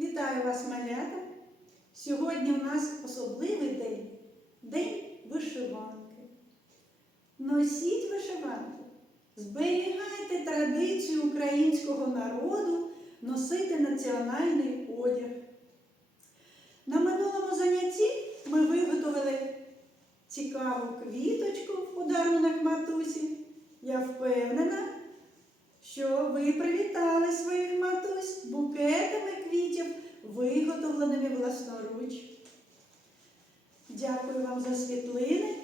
Вітаю вас, малята! Сьогодні у нас особливий день День вишиванки. Носіть вишиванки, зберігайте традицію українського народу носити національний одяг. На минулому занятті ми виготовили цікаву квіточку в подарунок матусі. Я впевнена, що ви привітали своїх матусь квітів, виготовленими власноруч. Дякую вам за світлини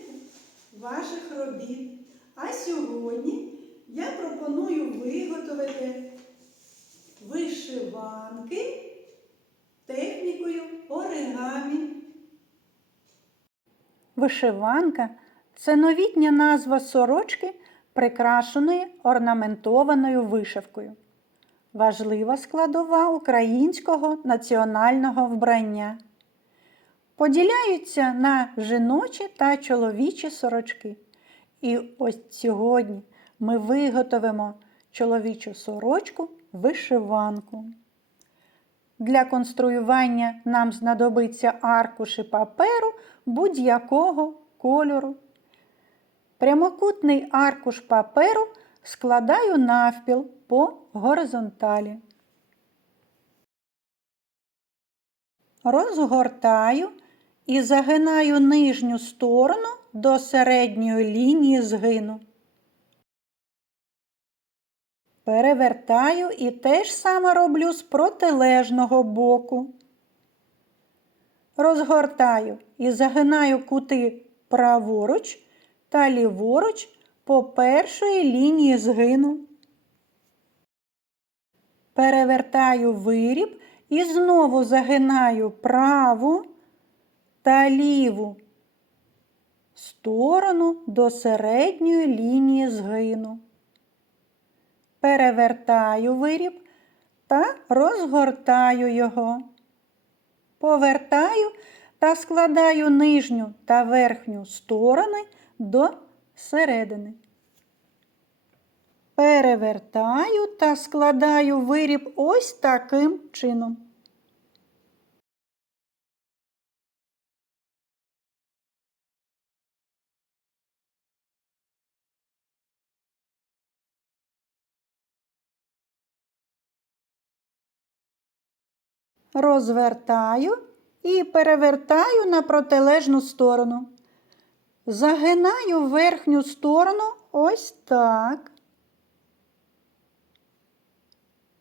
ваших робіт. А сьогодні я пропоную виготовити вишиванки технікою оригамі. Вишиванка це новітня назва сорочки, прикрашеної орнаментованою вишивкою. Важлива складова українського національного вбрання. Поділяються на жіночі та чоловічі сорочки. І ось сьогодні ми виготовимо чоловічу сорочку вишиванку. Для конструювання нам знадобиться аркуші паперу будь-якого кольору. Прямокутний аркуш паперу складаю навпіл по горизонталі. Розгортаю і загинаю нижню сторону до середньої лінії згину. Перевертаю і те ж саме роблю з протилежного боку. Розгортаю і загинаю кути праворуч та ліворуч по першої лінії згину. Перевертаю виріб і знову загинаю праву та ліву сторону до середньої лінії згину. Перевертаю виріб та розгортаю його. Повертаю та складаю нижню та верхню сторони до середини. Перевертаю та складаю виріб ось таким чином. Розвертаю і перевертаю на протилежну сторону. Загинаю верхню сторону ось так.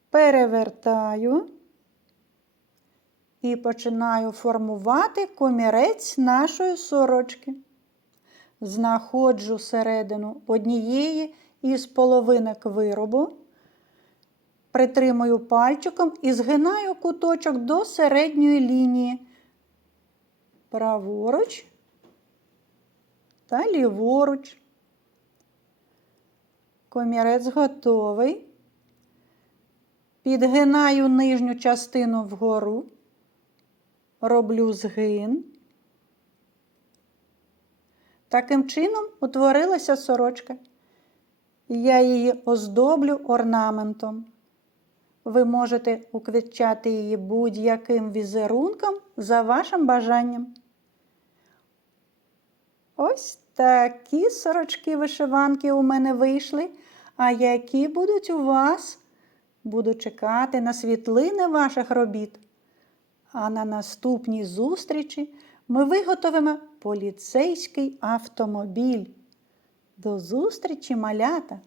Перевертаю і починаю формувати комірець нашої сорочки. Знаходжу середину однієї із половинок виробу, притримую пальчиком і згинаю куточок до середньої лінії. Праворуч та ліворуч. Комірець готовий. Підгинаю нижню частину вгору, роблю згин. Таким чином утворилася сорочка. Я її оздоблю орнаментом. Ви можете уквітчати її будь-яким візерунком за вашим бажанням. Ось такі сорочки вишиванки у мене вийшли. А які будуть у вас? Буду чекати на світлини ваших робіт. А на наступній зустрічі ми виготовимо поліцейський автомобіль. До зустрічі, малята!